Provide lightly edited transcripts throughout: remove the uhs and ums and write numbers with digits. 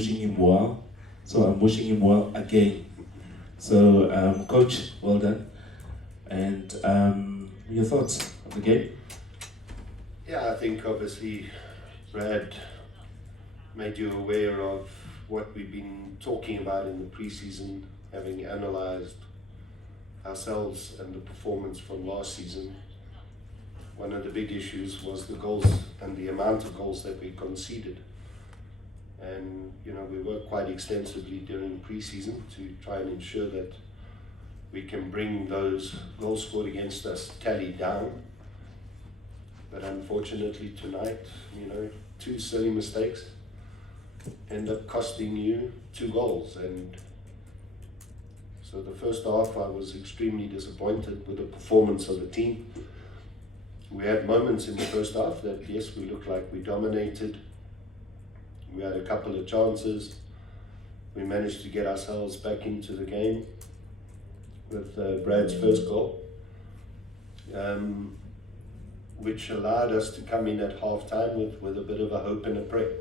wishing him well. So I'm wishing him well again. So, Coach, well done. And your thoughts of the game? Yeah, I think obviously Brad made you aware of what we've been talking about in the preseason, having analysed ourselves and the performance from last season. One of the big issues was the goals and the amount of goals that we conceded. And we worked quite extensively during preseason to try and ensure that we can bring those goals scored against us tally down. But unfortunately tonight, two silly mistakes end up costing you 2 goals. And so the first half I was extremely disappointed with the performance of the team. We had moments in the first half that, yes, we looked like we dominated. We had a couple of chances. We managed to get ourselves back into the game with Brad's first goal, which allowed us to come in at half-time with a bit of a hope and a prayer.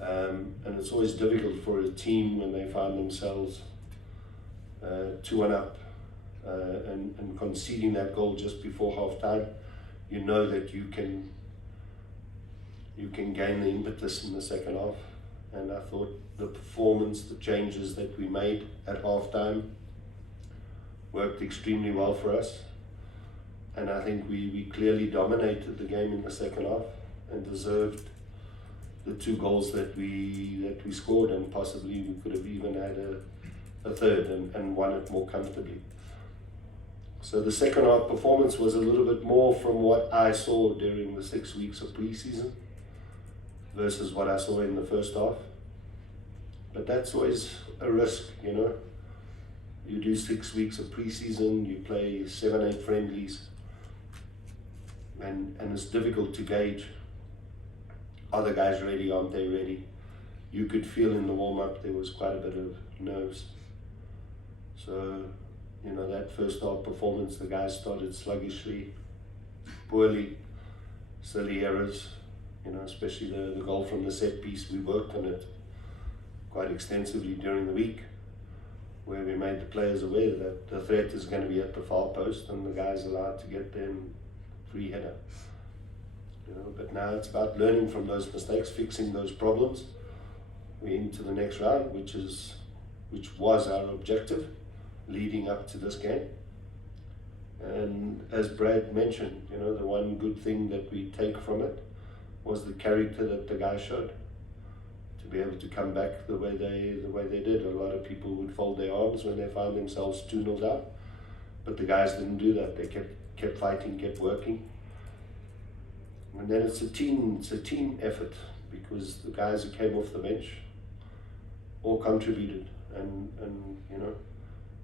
And it's always difficult for a team when they find themselves 2-1 up and conceding that goal just before half-time. You know that you can gain the impetus in the second half. And I thought the performance, the changes that we made at half-time worked extremely well for us. And I think we clearly dominated the game in the second half and deserved the 2 goals that we scored, and possibly we could have even had a third and won it more comfortably. So the second half performance was a little bit more from what I saw during the 6 weeks of pre-season versus what I saw in the first half. But that's always a risk, You do 6 weeks of pre-season, you play 7-8 friendlies, and it's difficult to gauge, are the guys ready, aren't they ready? You could feel in the warm-up there was quite a bit of nerves. So, that first half performance, the guys started sluggishly, poorly, silly errors, especially the goal from the set piece. We worked on it quite extensively during the week, where we made the players aware that the threat is going to be at the far post and the guys allowed to get them free header. But now it's about learning from those mistakes, fixing those problems. We're into the next round, which was our objective leading up to this game. And as Brad mentioned, the one good thing that we take from it was the character that the guys showed. To be able to come back the way they did. A lot of people would fold their arms when they found themselves 2-0 down, but the guys didn't do that. They kept fighting, kept working. And then it's a team effort, because the guys who came off the bench all contributed, and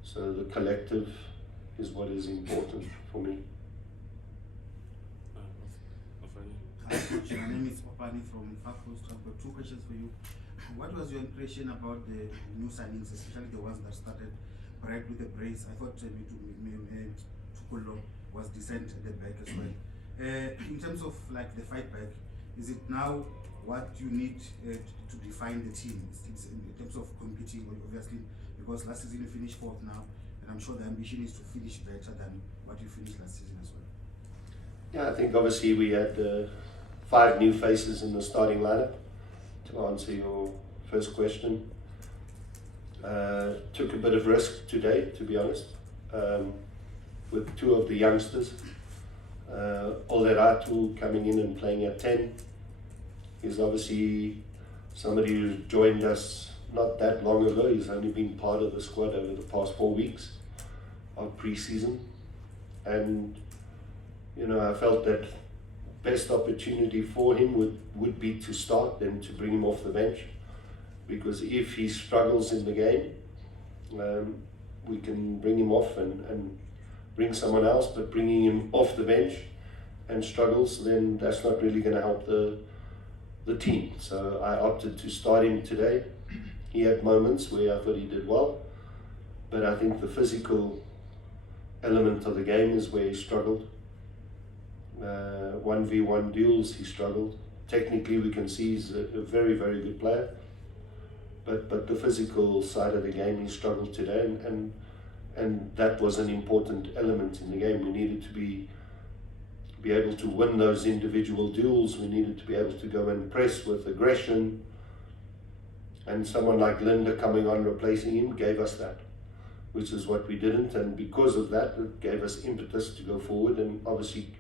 so the collective is what is important for me. Hi, Coach. My name is Opani from Farcoast. I've got 2 questions for you. What was your impression about the new signings, especially the ones that started right with the brace? I thought Tinkler was decent at the back as well. In terms of the fight back, is it now what you need to define the team? It's in terms of competing, obviously, because last season you finished 4th now, and I'm sure the ambition is to finish better than what you finished last season as well. Yeah, I think obviously we had 5 new faces in the starting lineup. To answer your first question, took a bit of risk today, to be honest, with 2 of the youngsters. Oleratu coming in and playing at 10 is obviously somebody who joined us not that long ago. He's only been part of the squad over the past 4 weeks of pre-season, and I felt that best opportunity for him would be to start, then to bring him off the bench, because if he struggles in the game, we can bring him off and bring someone else. But bringing him off the bench and struggles, then that's not really going to help the team. So I opted to start him today. He had moments where I thought he did well, but I think the physical element of the game is where he struggled. 1v1 duels, he struggled. Technically, we can see he's a very, very good player, but the physical side of the game he struggled today, and that was an important element in the game. We needed to be able to win those individual duels. We needed to be able to go and press with aggression, and someone like Linda coming on replacing him gave us that, which is what we didn't, and because of that it gave us impetus to go forward and obviously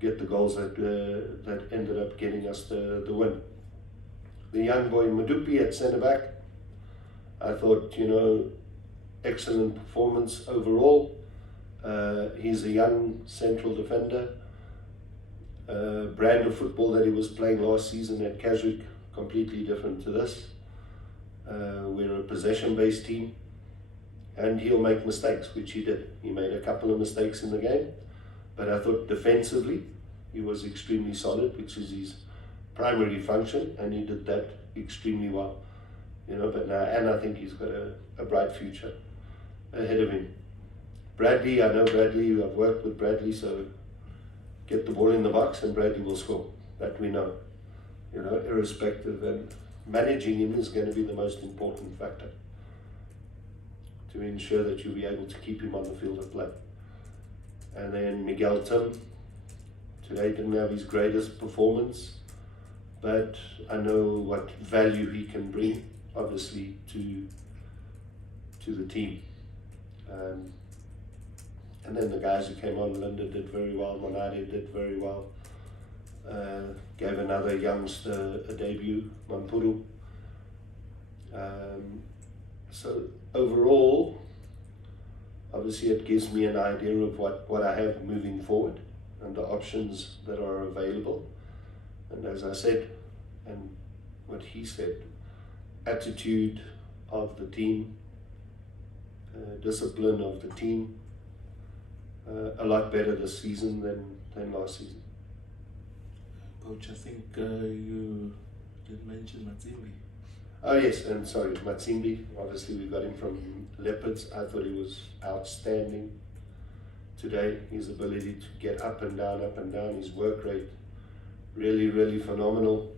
get the goals that ended up getting us the win. The young boy Madupi at centre back, I thought, excellent performance overall. He's a young central defender. Brand of football that he was playing last season at Keswick, completely different to this. We're a possession-based team, and he'll make mistakes, which he did. He made a couple of mistakes in the game, but I thought defensively he was extremely solid, which is his primary function, and he did that extremely well. But now, and I think he's got a bright future ahead of him. Bradley, I know Bradley, I've worked with Bradley, so get the ball in the box and Bradley will score. That we know, irrespective, and managing him is going to be the most important factor to ensure that you'll be able to keep him on the field of play. And then Miguel Tim, today didn't have his greatest performance, but I know what value he can bring, obviously, to the team. And then the guys who came on, Linda did very well, Monade did very well. Gave another youngster a debut, Mampuru. So overall, obviously it gives me an idea of what I have moving forward and the options that are available. And as I said, and what he said, attitude of the team, discipline of the team, a lot better this season than last season. Coach, I think you did mention Matsimbi. Oh yes, and sorry, Matsimbi, obviously we got him from Leopards. I thought he was outstanding today. His ability to get up and down, his work rate, really, really phenomenal.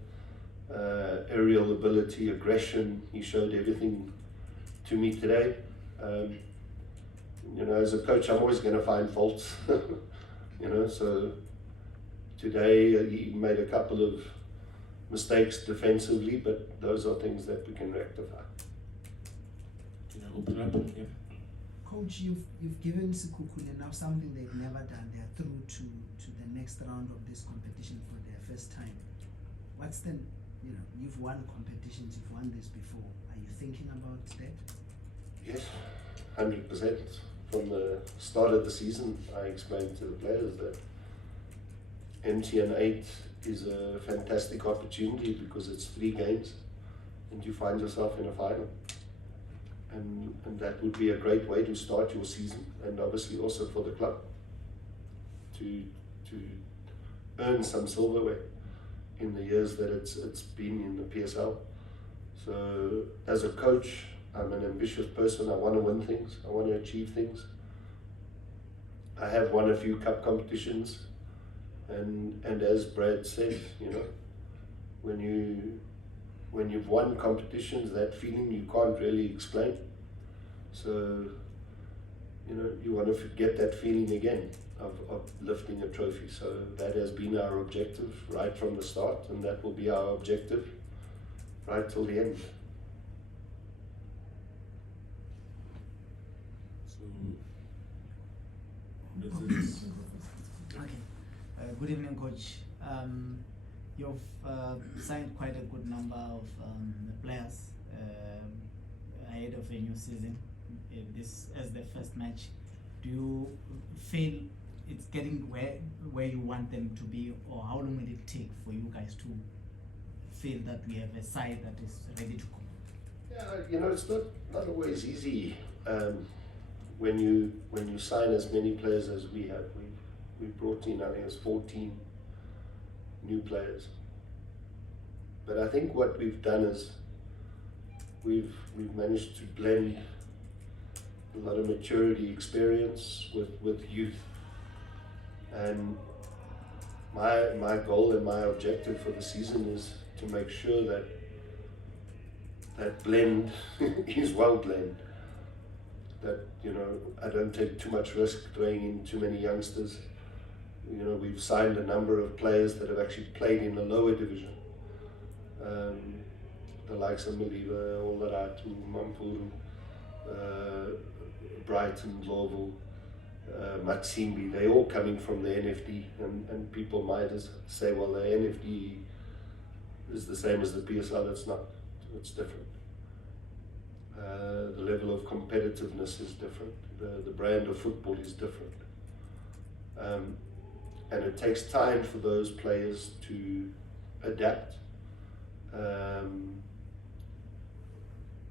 Aerial ability, aggression, he showed everything to me today. As a coach, I'm always going to find faults, so today he made a couple of mistakes defensively, but those are things that we can rectify. Open up, yeah. Coach, you've given Sekhukhune now something they've never done. They are through to the next round of this competition for their first time. What's the, you've won competitions, you've won this before. Are you thinking about that? Yes, 100%. From the start of the season, I explained to the players that MTN 8 is a fantastic opportunity because it's 3 games and you find yourself in a final. And that would be a great way to start your season, and obviously also for the club to earn some silverware in the years that it's been in the PSL. So as a coach, I'm an ambitious person. I want to win things. I want to achieve things. I have won a few cup competitions, and as Brad said, when you've won competitions, that feeling you can't really explain. So, you want to get that feeling again of lifting a trophy. So that has been our objective right from the start, and that will be our objective right till the end. Okay. Good evening, Coach. You've signed quite a good number of players ahead of a new season. This as the first match. Do you feel it's getting where you want them to be, or how long will it take for you guys to feel that we have a side that is ready to go? Yeah, it's not always easy when you sign as many players as we have. We brought in, I think it's 14 new players. But I think what we've done is we've managed to blend a lot of maturity, experience with youth. And my goal and my objective for the season is to make sure that that blend is well blend. That, I don't take too much risk throwing in too many youngsters. We've signed a number of players that have actually played in the lower division. The likes of Maliva, Olleratu, Mampuru, Brighton, Louisville, Matsimbi, they're all coming from the NFD, and people might say, well, the NFD is the same as the PSL. It's not, it's different. The level of competitiveness is different. The brand of football is different. And it takes time for those players to adapt to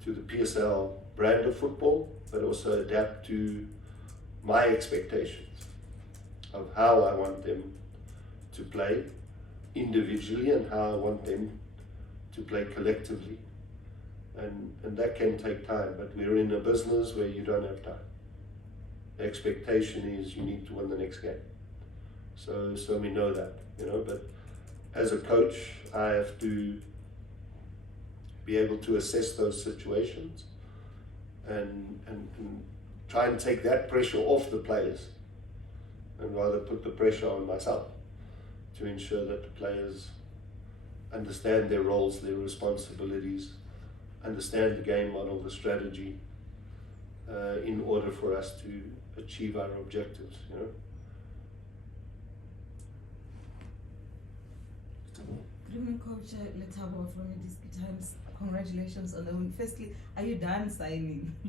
the PSL brand of football, but also adapt to my expectations of how I want them to play individually and how I want them to play collectively. And that can take time, but we're in a business where you don't have time. The expectation is you need to win the next game. So we know that, but as a coach, I have to be able to assess those situations and try and take that pressure off the players, and rather put the pressure on myself to ensure that the players understand their roles, their responsibilities, understand the game model, the strategy, in order for us to achieve our objectives. Good evening, Coach Letabo from Disc Times. Congratulations on the win. Firstly, are you done signing? I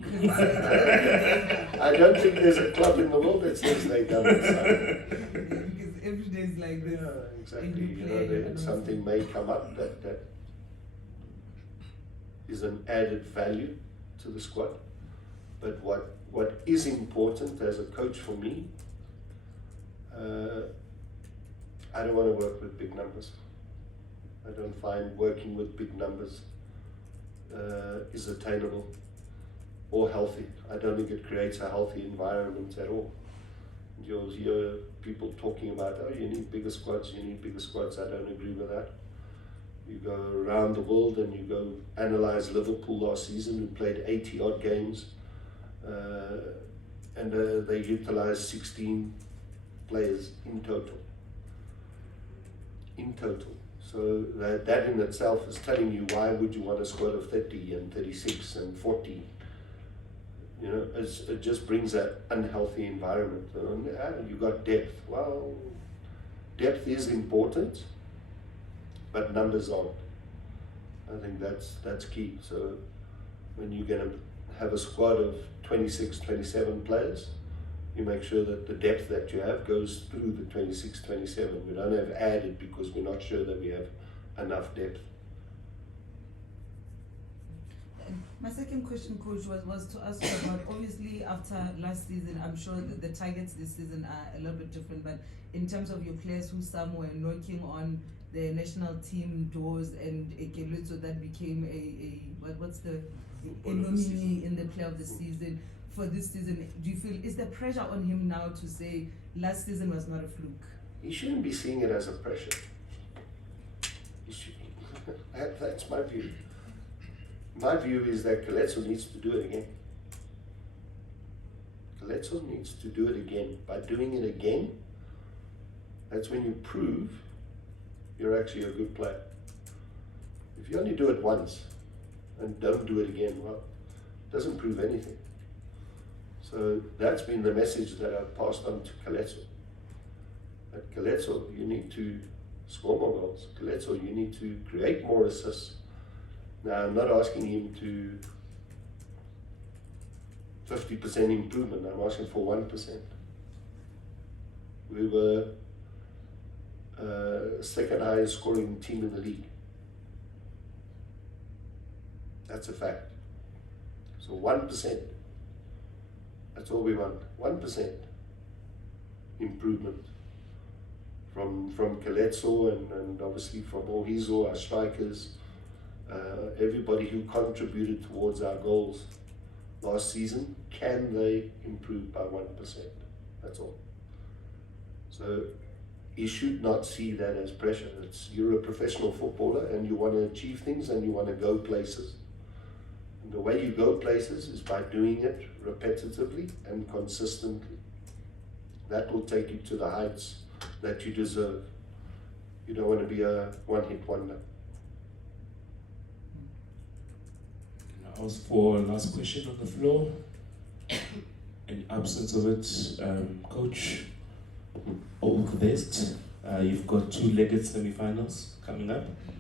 don't think there's a club in the world that says they've done it. Because every day is like this. Yeah, exactly. Something may come up that is an added value to the squad. But what is important as a coach for me, I don't want to work with big numbers. I don't find working with big numbers is attainable or healthy. I don't think it creates a healthy environment at all. You'll hear people talking about, oh, you need bigger squads, you need bigger squads. I don't agree with that. You go around the world and you go analyze Liverpool last season, who played 80 odd games, and they utilized 16 players in total. So that in itself is telling you, why would you want a squad of 30 and 36 and 40? It just brings that unhealthy environment. You got depth. Well, depth is important, but numbers aren't. I think that's key. So when you're going to have a squad of 26, 27 players, you make sure that the depth that you have goes through the 26, 27. We don't have added because we're not sure that we have enough depth. My second question, Coach, was to ask you about, obviously after last season, I'm sure that the targets this season are a little bit different, but in terms of your players who some were knocking on the national team doors, and Ekelutso that became what's the nominee in the player of the season. For this season, do you feel, is the pressure on him now to say last season was not a fluke? He shouldn't be seeing it as a pressure. That's my view. My view is that Coletso needs to do it again. Coletso needs to do it again. By doing it again, that's when you prove you're actually a good player. If you only do it once and don't do it again, well, it doesn't prove anything. So that's been the message that I've passed on to Coletso. At Coletso, you need to score more goals. Coletso, you need to create more assists. Now, I'm not asking him to 50% improvement. I'm asking for 1%. We were second highest scoring team in the league. That's a fact. So 1%. That's all we want. 1% improvement from Coletso and obviously from Ohizo, our strikers, everybody who contributed towards our goals last season. Can they improve by 1%? That's all. So you should not see that as pressure. You're a professional footballer and you want to achieve things and you want to go places. The way you go places is by doing it repetitively and consistently. That will take you to the heights that you deserve. You don't want to be a one-hit wonder. Can I ask for a last question on the floor? In absence of it, Coach, all the best. You've got 2 legged semi-finals coming up.